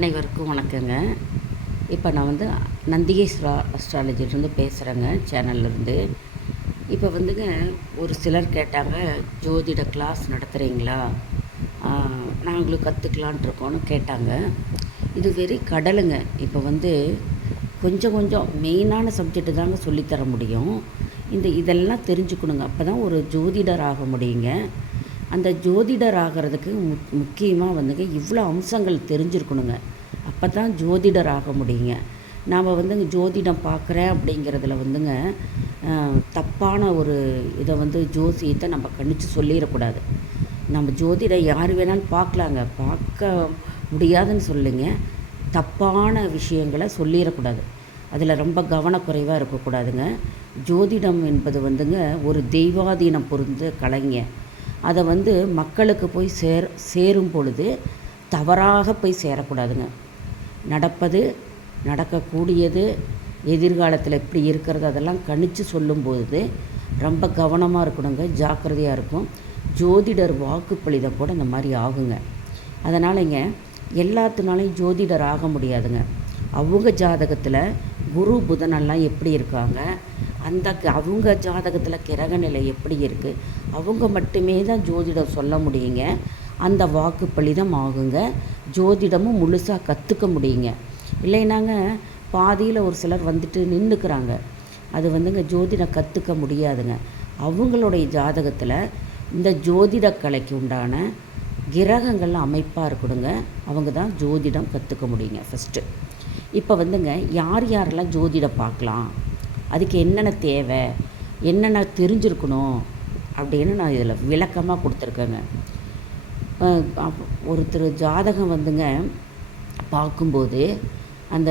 அனைவருக்கும் வணக்கங்க. இப்போ நான் வந்து நந்திகேஸ்வரா அஸ்ட்ராலஜிலேருந்து பேசுகிறேங்க, சேனல்லேருந்து. இப்போ வந்துங்க ஒரு சிலர் கேட்டாங்க, ஜோதிட கிளாஸ் நடத்துகிறீங்களா, நாங்களும் கற்றுக்கலான் இருக்கோன்னு கேட்டாங்க. இது வெறி கடலுங்க. இப்போ வந்து கொஞ்சம் கொஞ்சம் மெயினான சப்ஜெக்டு தாங்க சொல்லித்தர முடியும். இதெல்லாம் தெரிஞ்சுக்கணுங்க. அப்போ தான் ஒரு ஜோதிடர் ஆக முடியுங்க. அந்த ஜோதிடர் ஆகிறதுக்கு முக்கியமாக வந்துங்க இவ்வளோ அம்சங்கள் தெரிஞ்சிருக்கணுங்க. அப்போ தான் ஜோதிடர் ஆக முடியுங்க. நாம் வந்துங்க ஜோதிடம் பார்க்குறேன் அப்படிங்கிறதுல வந்துங்க தப்பான ஒரு இதை வந்து ஜோசியத்தை நம்ம கணிச்சு சொல்லிடக்கூடாது. நம்ம ஜோதிடம் யார் வேணாலும் பார்க்கலாங்க, பார்க்க முடியாதுன்னு சொல்லுங்க. தப்பான விஷயங்களை சொல்லிடக்கூடாது. அதில் ரொம்ப கவனக்குறைவாக இருக்கக்கூடாதுங்க. ஜோதிடம் என்பது வந்துங்க ஒரு தெய்வாதீனம் பொருந்த கலைங்க. அதை வந்து மக்களுக்கு போய் சேரும் பொழுது தவறாக போய் சேரக்கூடாதுங்க. நடக்கக்கூடியது எதிர்காலத்தில் எப்படி இருக்கிறது அதெல்லாம் கணிச்சு சொல்லும்போது ரொம்ப கவனமாக இருக்கணுங்க, ஜாக்கிரதையாக இருக்கும். ஜோதிடர் வாக்குப்பளிதம் கூட இந்த மாதிரி ஆகுங்க. அதனாலங்க எல்லாத்தினாலையும் ஜோதிடர் ஆக முடியாதுங்க. அவங்க ஜாதகத்தில் குரு புதனெல்லாம் எப்படி இருக்காங்க, அவங்க ஜாதகத்தில் கிரக நிலை எப்படி இருக்குது, அவங்க மட்டுமே தான் ஜோதிடம் சொல்ல முடியுங்க. அந்த வாக்கு பலிதம் ஆகுங்க. ஜோதிடமும் முழுசாக கற்றுக்க முடியுங்க. இல்லைனாங்க பாதியில் ஒரு சிலர் வந்துட்டு நின்றுக்கிறாங்க. அது வந்துங்க ஜோதிடம் கற்றுக்க முடியாதுங்க. அவங்களுடைய ஜாதகத்தில் இந்த ஜோதிட கலைக்கு உண்டான கிரகங்கள் அமைப்பாக இருக்கணுங்க. அவங்க தான் ஜோதிடம் கற்றுக்க முடியுங்க ஃபஸ்ட்டு. இப்போ வந்துங்க யாரெல்லாம் ஜோதிடம் பார்க்கலாம், அதுக்கு என்னென்ன தேவை, என்னென்ன தெரிஞ்சிருக்கணும் அப்படின்னு நான் இதில் விளக்கமாக கொடுத்துருக்கேங்க. ஒருத்தர் ஜாதகம் வந்துங்க பார்க்கும்போது அந்த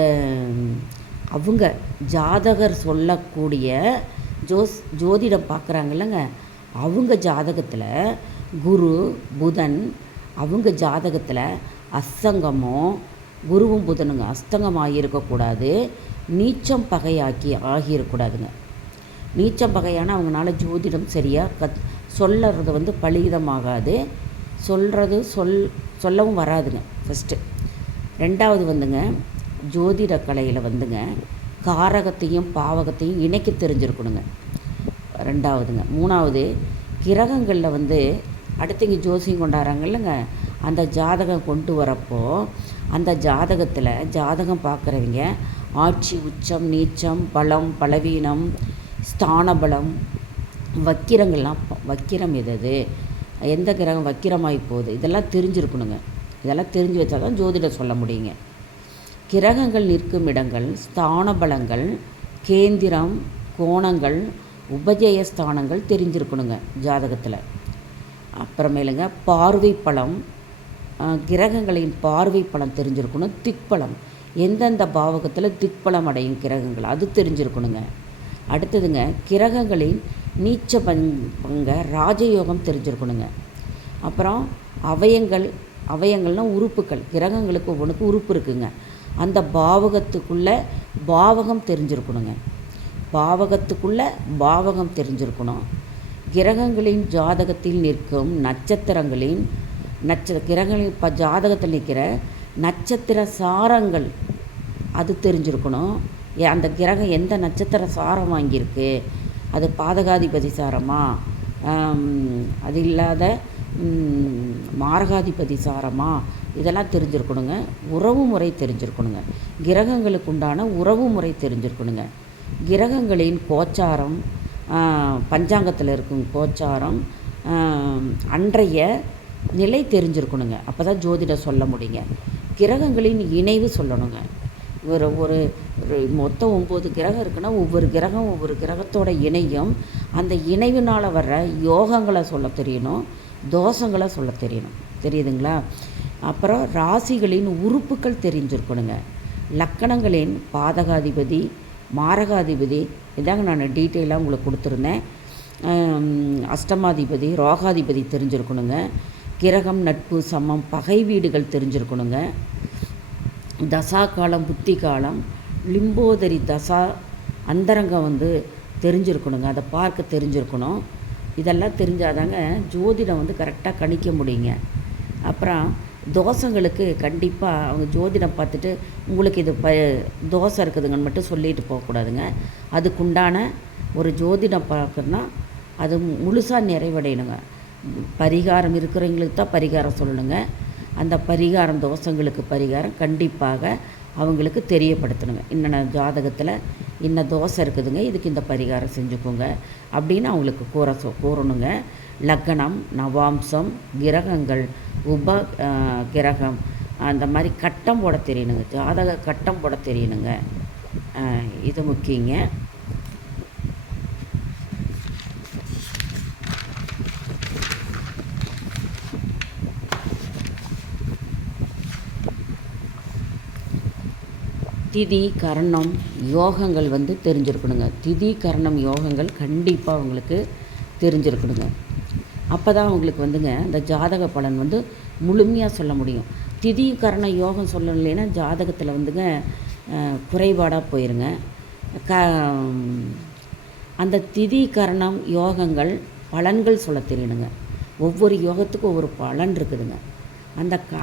அவங்க ஜாதகர் சொல்லக்கூடிய ஜோதிடம் பார்க்குறாங்கல்லங்க, அவங்க ஜாதகத்தில் குரு புதன் அவங்க ஜாதகத்தில் அஸ்தங்கமோ, குருவும் புதனுங்க அஸ்தங்கமாக இருக்கக்கூடாது, நீச்சம் பகையாக்கி ஆகியிருக்கூடாதுங்க. நீச்சம் பகையான அவங்களால ஜோதிடம் சரியாக சொல்லுறது வந்து பலிதமாகாது, சொல்லவும் வராதுங்க ஃபஸ்ட்டு. ரெண்டாவது வந்துங்க ஜோதிட கலையில் வந்துங்க காரகத்தையும் பாவகத்தையும் இணைக்க தெரிஞ்சிருக்கணுங்க, ரெண்டாவதுங்க. மூணாவது கிரகங்களில் வந்து அடுத்தவங்க ஜோசியம் கொண்டாடுறாங்க இல்லைங்க, அந்த ஜாதகம் கொண்டு வரப்போ அந்த ஜாதகத்தில் ஜாதகம் பார்க்குறவங்க ஆட்சி, உச்சம், நீச்சம், பலம், பலவீனம், ஸ்தான பலம், வக்கிரங்கள்லாம், வக்கிரம் எது, எந்த கிரகம் வக்கிரமாகி போகுது, இதெல்லாம் தெரிஞ்சிருக்கணுங்க. இதெல்லாம் தெரிஞ்சு வச்சா தான் ஜோதிடம் சொல்ல முடியுங்க. கிரகங்கள் நிற்கும் இடங்கள், ஸ்தான பலங்கள், கேந்திரம், கோணங்கள், உபஜய ஸ்தானங்கள் தெரிஞ்சிருக்கணுங்க ஜாதகத்தில். அப்புறமேலுங்க பார்வை பலம், கிரகங்களின் பார்வை பலம் தெரிஞ்சிருக்கணும். திக்பலம், எந்தெந்த பாவகத்தில் திக்பலம் அடையும் கிரகங்கள் அது தெரிஞ்சிருக்கணுங்க. அடுத்ததுங்க கிரகங்களின் நீச்ச பங்க ராஜயோகம் தெரிஞ்சிருக்கணுங்க. அப்புறம் அவயங்கள்னால் உறுப்புகள், கிரகங்களுக்கு ஒவ்வொன்றுக்கு உறுப்பு இருக்குங்க. அந்த பாவகத்துக்குள்ளே பாவகம் தெரிஞ்சிருக்கணுங்க. பாவகம் தெரிஞ்சிருக்கணும். கிரகங்களின் ஜாதகத்தில் நிற்கும் நட்சத்திரங்களின் கிரகங்களின் ஜாதகத்தில் நிற்கிற நட்சத்திர சாரங்கள் அது தெரிஞ்சிருக்கணும். அந்த கிரகம் எந்த நட்சத்திர சாரம் வாங்கியிருக்கு, அது பாதகாதிபதி சாரமா, அது இல்லாத மாரகாதிபதி சாரமா, இதெல்லாம் தெரிஞ்சிருக்கணுங்க. உறவு முறை தெரிஞ்சிருக்கணுங்க. கிரகங்களுக்கு உண்டான உறவு முறை தெரிஞ்சிருக்கணுங்க. கிரகங்களின் கோச்சாரம், பஞ்சாங்கத்தில் இருக்கும் கோச்சாரம், அன்றைய நிலை தெரிஞ்சிருக்கணுங்க. அப்போ தான் ஜோதிடம் சொல்ல முடியுங்க. கிரகங்களின் இணைவு சொல்லணுங்க. ஒரு மொத்தம் 9 கிரகம் இருக்குன்னா ஒவ்வொரு கிரகத்தோட இணையும். அந்த இணைவினால் வர்ற யோகங்களை சொல்ல தெரியணும், தோஷங்களை சொல்ல தெரியணும். தெரியுதுங்களா? அப்புறம் ராசிகளின் உறுப்புகள் தெரிஞ்சிருக்கணுங்க. லக்கணங்களின் பாதகாதிபதி, மாரகாதிபதி, இதாங்க நான் டீட்டெயிலாக உங்களுக்கு கொடுத்துருந்தேன். அஷ்டமாதிபதி, ரோகாதிபதி தெரிஞ்சிருக்கணுங்க. கிரகம், நட்பு, சமம், பகை வீடுகள் தெரிஞ்சிருக்கணுங்க. தசா காலம், புத்தி காலம், லிம்போதரி தசா, அந்தரங்கம் வந்து தெரிஞ்சிருக்கணுங்க. அதை பார்க்க தெரிஞ்சிருக்கணும். இதெல்லாம் தெரிஞ்சாதாங்க ஜோதிடம் வந்து கரெக்டாக கணிக்க முடியுங்க. அப்புறம் தோஷங்களுக்கு கண்டிப்பாக அவங்க ஜோதிடம் பார்த்துட்டு உங்களுக்கு இது தோஷம் இருக்குதுங்கன்னு மட்டும் சொல்லிட்டு போகக்கூடாதுங்க. அதுக்குண்டான ஒரு ஜோதிடம் பார்க்கணுன்னா அது முழுசாக நிறைவடையணுங்க. பரிகாரம் இருக்கிறவங்களுக்கு தான் பரிகாரம் சொல்லணுங்க. அந்த பரிகாரம் தோஷங்களுக்கு பரிகாரம் கண்டிப்பாக அவங்களுக்கு தெரியப்படுத்தணுங்க. இன்ன ஜாதகத்தில் இன்ன தோஷம் இருக்குதுங்க, இதுக்கு இந்த பரிகாரம் செஞ்சுக்கோங்க அப்படின்னு அவங்களுக்கு கூறணுங்க. லக்னம், நவாம்சம், கிரகங்கள், உப கிரகம் அந்த மாதிரி கட்டம் போட தெரியணுங்க. ஜாதக கட்டம் போட தெரியணுங்க. இது முக்கியங்க. திதி கரணம் யோகங்கள் தெரிஞ்சிருக்கணுங்க. திதி கரணம் யோகங்கள் கண்டிப்பாக அவங்களுக்கு தெரிஞ்சிருக்கணுங்க. அப்போ தான் அவங்களுக்கு இந்த ஜாதக பலன் முழுமையாக சொல்ல முடியும். திதி கரண யோகம் சொல்லணும் இல்லைன்னா ஜாதகத்தில் குறைபாடாக போயிருங்க. அந்த திதி கரணம் யோகங்கள் பலன்கள் சொல்ல தெரியணுங்க. ஒவ்வொரு யோகத்துக்கும் ஒவ்வொரு பலன் இருக்குதுங்க.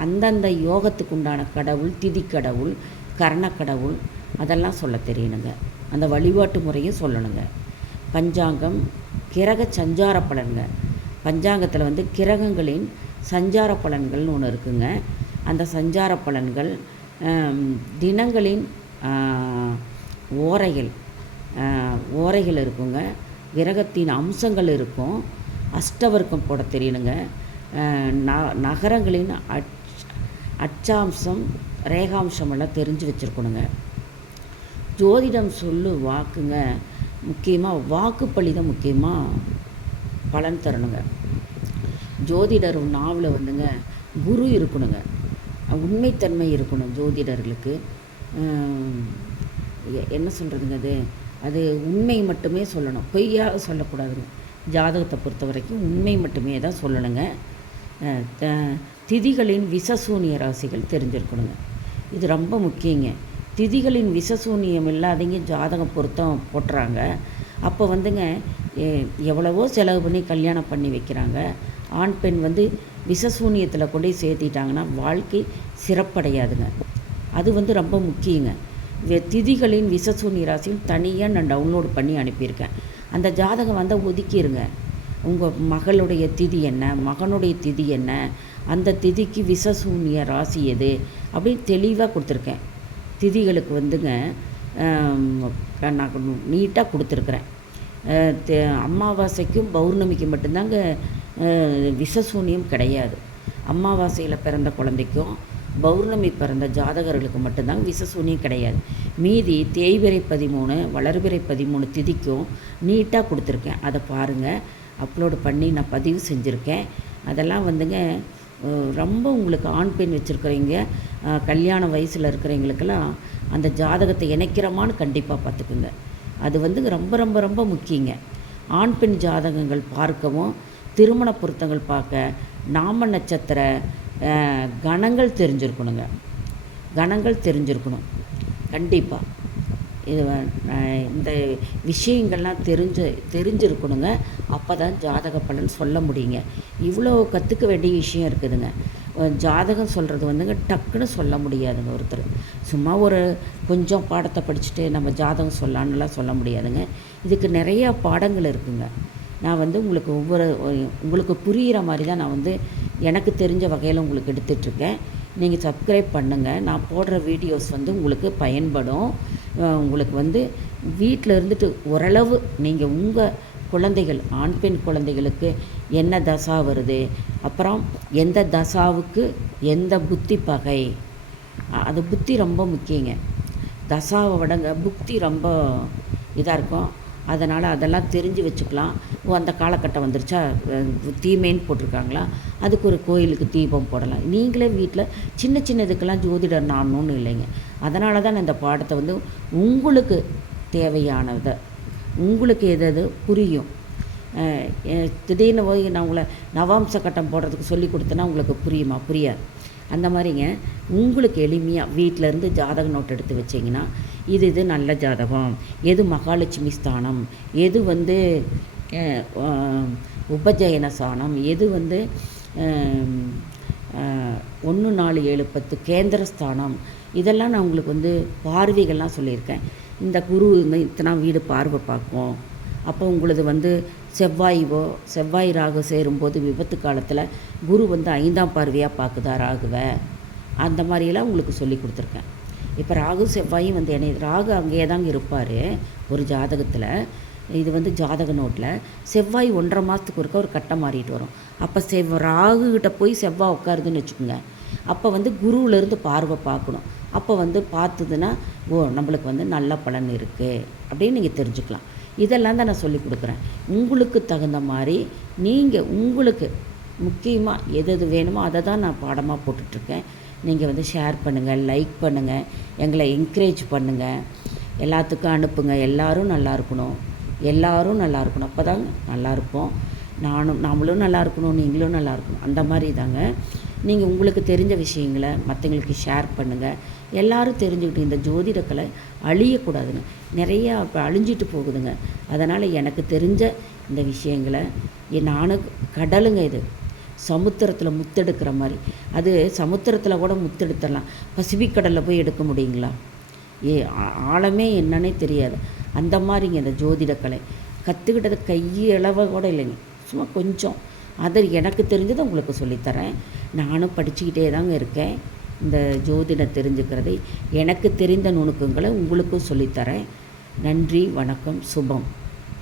அந்தந்த யோகத்துக்கு உண்டான கடவுள், திதி கடவுள், கரணக்கடவுள் அதெல்லாம் சொல்ல தெரியணுங்க. அந்த வழிபாட்டு முறையும் சொல்லணுங்க. பஞ்சாங்கம் கிரக சஞ்சார பலன்க. பஞ்சாங்கத்தில் கிரகங்களின் சஞ்சார பலன்கள்னு ஒன்று இருக்குங்க. அந்த சஞ்சார பலன்கள், தினங்களின் ஓரைகள் இருக்குங்க. கிரகத்தின் அம்சங்கள் இருக்கும். அஷ்டவர்க்கம் போட தெரியணுங்க. நகரங்களின் அச்சாம்சம், ரேகாம்சம் எல்லாம் தெரிஞ்சு வச்சுருக்கணுங்க. ஜோதிடம் வாக்குங்க முக்கியமாக வாக்குப்பள்ளி தான் முக்கியமாக பலன் தரணுங்க. ஜோதிடர் நாவில் குரு இருக்கணுங்க. உண்மைத்தன்மை இருக்கணும் ஜோதிடர்களுக்கு. என்ன சொல்கிறதுங்க, அது உண்மை மட்டுமே சொல்லணும், பொய்யாக சொல்லக்கூடாதுங்க. ஜாதகத்தை பொறுத்த வரைக்கும் உண்மை மட்டுமே தான் சொல்லணுங்க. திதிகளின் விசசூனிய ராசிகள் தெரிஞ்சிருக்கணுங்க. இது ரொம்ப முக்கியங்க. திதிகளின் விசசூனியம் இல்லாதவங்க ஜாதகம் பொருத்தம் போட்டுறாங்க. அப்போ எவ்வளவோ செலவு பண்ணி கல்யாணம் பண்ணி வைக்கிறாங்க. ஆண் பெண் விசசூனியத்தில் கொண்டு சேர்த்திட்டாங்கன்னா வாழ்க்கை சிறப்படையாதுங்க. அது ரொம்ப முக்கியங்க. திதிகளின் விசசூனிய ராசியும் தனியாக நான் டவுன்லோடு பண்ணி அனுப்பியிருக்கேன். அந்த ஜாதகம் ஒதுக்கிடுங்க. உங்கள் மகளுடைய திதி என்ன, மகனுடைய திதி என்ன, அந்த திதிக்கு விசசூனிய ராசி எது அப்படின்னு தெளிவாக கொடுத்துருக்கேன். திதிகளுக்கு நான் நீட்டாக கொடுத்துருக்குறேன். அமாவாசைக்கும் பௌர்ணமிக்கு மட்டும்தாங்க விசசூனியம் கிடையாது. அமாவாசையில் பிறந்த குழந்தைக்கும் பௌர்ணமி பிறந்த ஜாதகர்களுக்கு மட்டும்தாங்க விசசூனியம் கிடையாது. மீதி தேய்பிறை 13, வளர்பிறை 13 திதிக்கும் நீட்டாக கொடுத்துருக்கேன். அதை பாருங்கள். அப்லோடு பண்ணி நான் பதிவு செஞ்சுருக்கேன். அதெல்லாம் ரொம்ப உங்களுக்கு ஆண் பெண் வச்சுருக்கிறவங்க, கல்யாண வயசில் இருக்கிறவங்களுக்கெல்லாம் அந்த ஜாதகத்தை இணைக்கிறமான்னு கண்டிப்பாக பார்த்துக்குங்க. அது ரொம்ப ரொம்ப ரொம்ப முக்கியங்க. ஆண் பெண் ஜாதகங்கள் பார்க்கவும், திருமண பொருத்தங்கள் பார்க்க நாம நட்சத்திர கணங்கள் தெரிஞ்சிருக்கணுங்க. கணங்கள் தெரிஞ்சிருக்கணும் கண்டிப்பாக. இது இந்த விஷயங்கள்லாம் தெரிஞ்சிருக்கணுங்க. அப்போ தான் ஜாதக பலன் சொல்ல முடியுங்க. இவ்வளோ கற்றுக்க வேண்டிய விஷயம் இருக்குதுங்க. ஜாதகம் சொல்கிறது டக்குன்னு சொல்ல முடியாதுங்க. ஒருத்தர் சும்மா ஒரு கொஞ்சம் பாடத்தை படிச்சுட்டு நம்ம ஜாதகம் சொல்லலான்னுலாம் சொல்ல முடியாதுங்க. இதுக்கு நிறையா பாடங்கள் இருக்குங்க. நான் உங்களுக்கு புரிகிற மாதிரி தான் நான் எனக்கு தெரிஞ்ச வகையில் உங்களுக்கு எடுத்துகிட்ருக்கேன். நீங்கள் சப்ஸ்கிரைப் பண்ணுங்கள். நான் போடுற வீடியோஸ் உங்களுக்கு பயன்படும். உங்களுக்கு வீட்டில் இருந்துட்டு ஓரளவு நீங்கள் உங்கள் குழந்தைகள், ஆண் பெண் குழந்தைகளுக்கு என்ன தசா வருது, அப்புறம் எந்த தசாவுக்கு எந்த புத்தி பகை, அது புத்தி ரொம்ப முக்கியங்க. தசாவை விடங்க புத்தி ரொம்ப இதாக இருக்கும். அதனால் அதெல்லாம் தெரிஞ்சு வச்சுக்கலாம். அந்த காலகட்டம் வந்துருச்சா, தீமைன்னு போட்டிருக்காங்களா, அதுக்கு ஒரு கோயிலுக்கு தீபம் போடலாம். நீங்களே வீட்டில் சின்ன சின்னதுக்கெல்லாம் ஜோதிடர் நானுன்னு இல்லைங்க. அதனால தான் இந்த பாடத்தை உங்களுக்கு தேவையானதை, உங்களுக்கு எது புரியும். திடீர்னு போய் நான் உங்களை நவாம்ச கட்டம் போடுறதுக்கு சொல்லி கொடுத்தேன்னா உங்களுக்கு புரியுமா? புரியாது. அந்த மாதிரிங்க உங்களுக்கு எளிமையாக வீட்டில் இருந்து ஜாதக நோட் எடுத்து வச்சிங்கன்னா இது நல்ல ஜாதகம், எது மகாலட்சுமி ஸ்தானம், எது உபஜயன ஸ்தானம், எது 1 4 7 10 கேந்திரஸ்தானம் இதெல்லாம் நான் உங்களுக்கு வந்து பார்வைகள்லாம் சொல்லியிருக்கேன். இந்த குரு இந்த இத்தனாம் வீடு பார்வை பார்க்கும். அப்போ உங்களது வந்து செவ்வாய் ராகு சேரும்போது விபத்து காலத்தில் குரு வந்து 5ஆம் பார்வையாக பார்க்குதா ராகுவை, அந்த மாதிரியெல்லாம் உங்களுக்கு சொல்லி கொடுத்துருக்கேன். இப்போ ராகு செவ்வாயும் வந்து ராகு அங்கேயே தாங்க இருப்பார் ஒரு ஜாதகத்தில். இது வந்து ஜாதக நோட்டில் செவ்வாய் 1.5 மாதத்துக்கு ஒருக்க ஒரு கட்டம் மாறிட்டு வரும். அப்போ ராகுகிட்ட போய் செவ்வாய் உட்காருதுன்னு வச்சுக்கோங்க. அப்போ வந்து குருவிலேருந்து பார்வை பார்க்கணும். அப்போ வந்து பார்த்ததுன்னா நம்மளுக்கு வந்து நல்ல பலன் இருக்குது அப்படின்னு நீங்கள் தெரிஞ்சுக்கலாம். இதெல்லாம் தான் நான் சொல்லி கொடுக்குறேன். உங்களுக்கு தகுந்த மாதிரி நீங்கள் உங்களுக்கு முக்கியமாக எது வேணுமோ அதை தான் நான் பாடமாக போட்டுட்ருக்கேன். நீங்கள் வந்து ஷேர் பண்ணுங்கள், லைக் பண்ணுங்கள், எங்களை என்கரேஜ் பண்ணுங்கள், எல்லாத்துக்கும் அனுப்புங்க. எல்லோரும் நல்லா இருக்கணும், அப்போ தாங்க நல்லாயிருப்போம். நாமளும் நல்லா இருக்கணும், நீங்களும் நல்லா இருக்கணும். அந்த மாதிரி தாங்க. நீங்கள் உங்களுக்கு தெரிஞ்ச விஷயங்களை மற்றவங்களுக்கு ஷேர் பண்ணுங்கள். எல்லோரும் தெரிஞ்சுக்கிட்டு இந்த ஜோதிடக்கலை அழியக்கூடாதுங்க. நிறையா இப்போ அழிஞ்சிட்டு போகுதுங்க. அதனால் எனக்கு தெரிஞ்ச இந்த விஷயங்களை நானும் கடலுங்க இது சமுத்திரத்தில் முத்தெடுக்கிற மாதிரி. அது சமுத்திரத்தில் கூட முத்தெடுத்துடலாம், பசிபிக் கடலில் போய் எடுக்க முடியுங்களா? ஆழமே என்னன்னே தெரியாது. அந்த மாதிரிங்க இந்த ஜோதிடக்கலை கற்றுக்கிட்டது கையளவை கூட இல்லைங்க, சும்மா கொஞ்சம். அதை எனக்கு தெரிஞ்சதை உங்களுக்கு சொல்லித்தரேன். நானும் படிச்சுக்கிட்டே தாங்க இருக்கேன். இந்த ஜோதிடம் தெரிஞ்சுக்கிறதை எனக்கு தெரிந்த நுணுக்கங்களை உங்களுக்கும் சொல்லித்தரேன். நன்றி, வணக்கம், சுபம்.